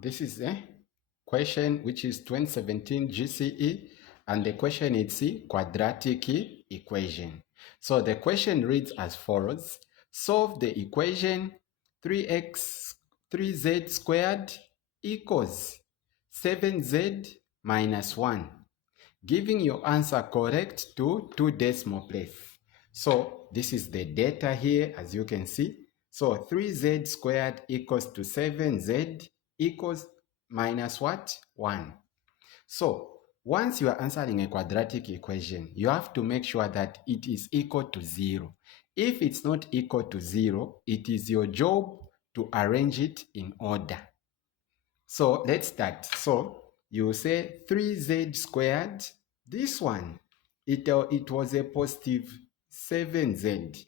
This is a question which is 2017 GCE, and the question is the quadratic equation. So the question reads as follows: solve the equation 3z squared equals 7z minus 1, giving your answer correct to 2 decimal place. So this is the data here, as you can see. So 3z squared equals to 7z equals minus what? 1. So once you are answering a quadratic equation, you have to make sure that it is equal to 0. If it's not equal to 0, it is your job to arrange it in order. So let's start. So you say 3z squared. This one, it was a positive 7z.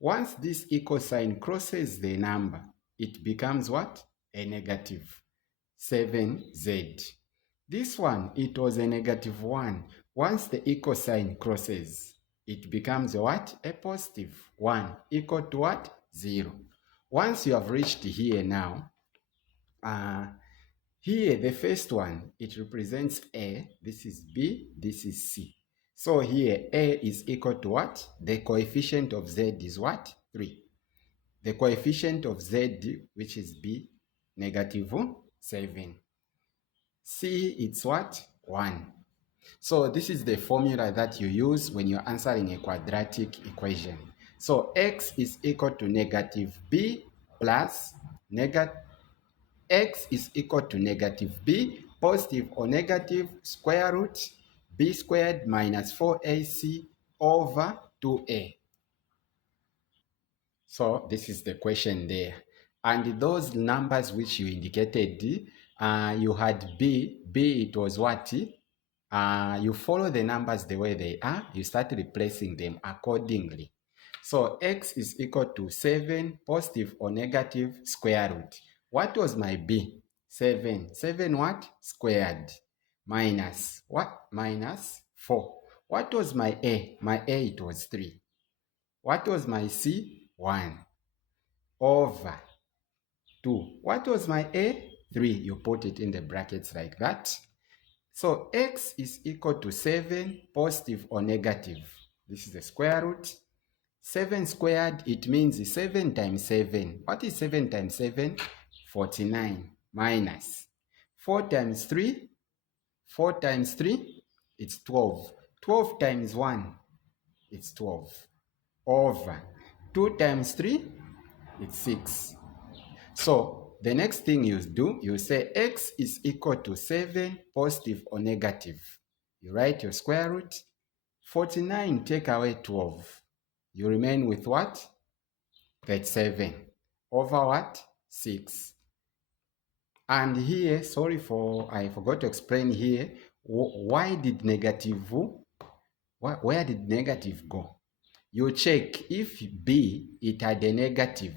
Once this equal sign crosses the number, it becomes what? A negative 7z. This one, it was a negative 1. Once the equal sign crosses, it becomes a what? A positive 1 equal to what? 0. Once you have reached here now, here, the first one, it represents A, this is B, this is C. So here, A is equal to what? The coefficient of Z is what? 3. The coefficient of Z, which is B, negative 7. C, it's what? 1. So this is the formula that you use when you're answering a quadratic equation. So X is equal to negative B plus negative X is equal to negative B, positive or negative, square root B squared minus 4AC over 2A. So this is the question there. And those numbers which you indicated, you had B, it was what? You follow the numbers the way they are, you start replacing them accordingly. So X is equal to 7, positive or negative, square root. What was my B? 7. 7 what? Squared. Minus what? Minus 4. What was my A? My A, it was 3. What was my C? 1. Over 2. What was my A? 3. You put it in the brackets like that. So X is equal to 7, positive or negative. This is the square root. 7 squared, it means 7 times 7. What is 7 times 7? 49 minus 4 times 3. 4 times 3, it's 12. 12 times 1, it's 12. Over 2 times 3, it's 6. So the next thing you do, you say X is equal to 7, positive or negative. You write your square root. 49 take away 12. You remain with what? 37 over what? 6. And here, I forgot to explain here, why did negative, where did negative go? You check if B, it had a negative.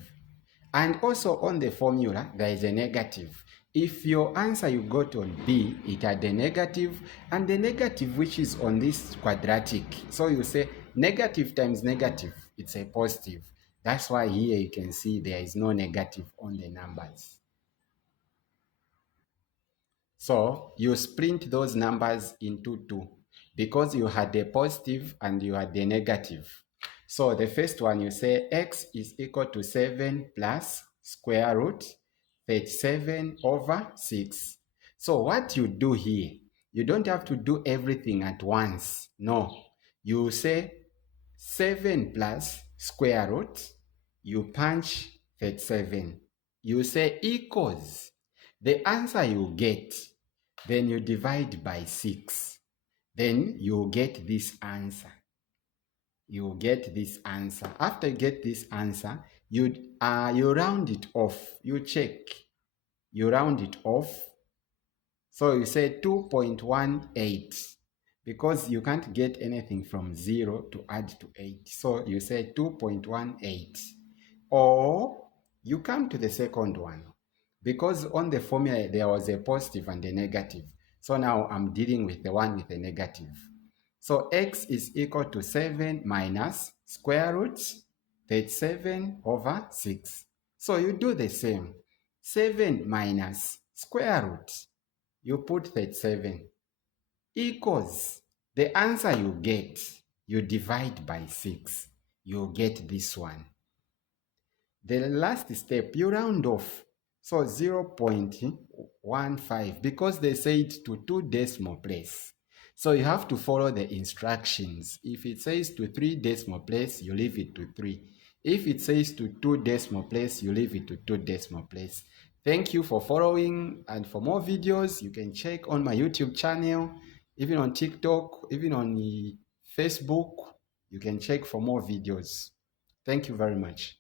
And also on the formula, there is a negative. If your answer you got on B, it had a negative, and the negative which is on this quadratic. So you say negative times negative, it's a positive. That's why here you can see there is no negative on the numbers. So you split those numbers into 2 because you had a positive and you had a negative. So the first one, you say X is equal to 7 plus square root 37 over 6. So what you do here, you don't have to do everything at once. No, you say 7 plus square root, you punch 37. You say equals. The answer you get, then you divide by 6. Then you get this answer. You get this answer. After you get this answer, you round it off. You check. You round it off. So you say 2.18 because you can't get anything from 0 to add to 8. So you say 2.18. Or you come to the second one. Because on the formula there was a positive and a negative. So now I'm dealing with the one with a negative. So X is equal to 7 minus square root 37 over 6. So you do the same. 7 minus square root, you put 37, equals, the answer you get, you divide by 6, you get this one. The last step, you round off. So 0.15, because they said to 2 decimal place. So you have to follow the instructions. If it says to 3 decimal place, you leave it to 3. If it says to 2 decimal place, you leave it to 2 decimal place. Thank you for following, and for more videos, you can check on my YouTube channel, even on TikTok, even on the Facebook. You can check for more videos. Thank you very much.